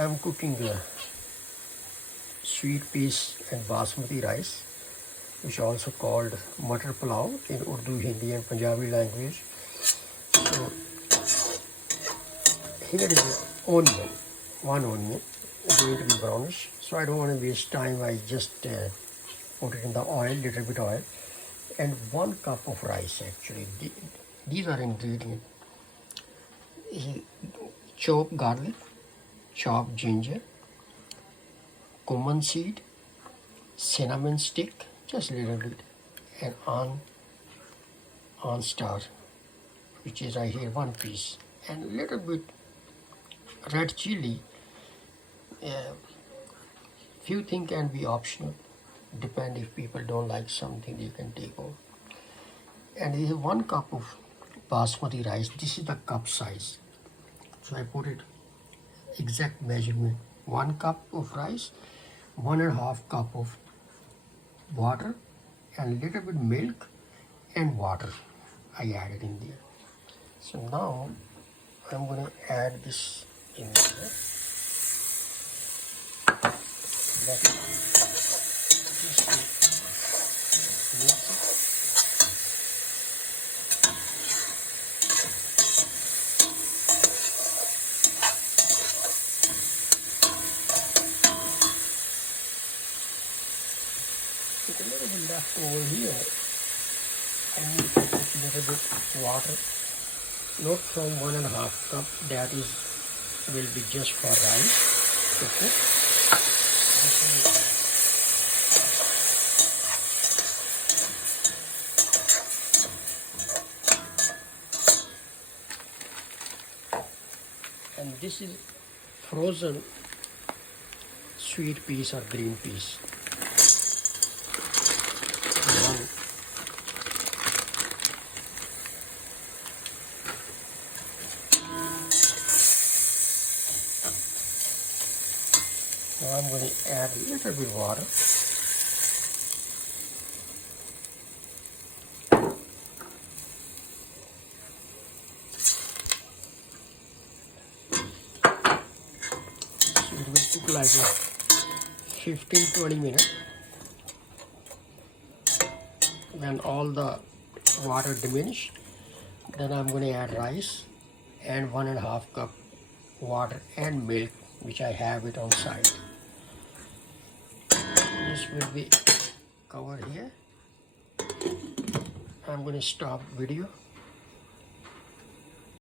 I'm cooking sweet peas and basmati rice, which is also called Mutter Pillows in Urdu, Hindi and Punjabi language. So here is onion, one onion, going to be brownish. So I don't want to waste time. I just put it in the oil, little bit oil, and 1 cup of rice actually. These are ingredients. Chopped garlic, chopped ginger, cumin seed, cinnamon stick, just a little bit, and on star, which is right here, 1 piece, and a little bit red chili. Few things can be optional, depend if people don't like something, you can take off. And this is 1 cup of basmati rice. This is the cup size, so I put it exact measurement: 1 cup of rice, 1.5 cup of water, and little bit milk and water I added in there. So now I'm going to add this in there. Let it just mix it. With a little bit left over here, I need to put a little bit water, not from 1.5 cup, that will be just for rice to cook. And this is frozen sweet peas or green peas. Now I'm going to add a little bit of water. So it will cook like 15-20 minutes. When all the water diminish, then I'm going to add rice and 1.5 cup water and milk, which I have it on side. This will be covered here. I'm going to stop video.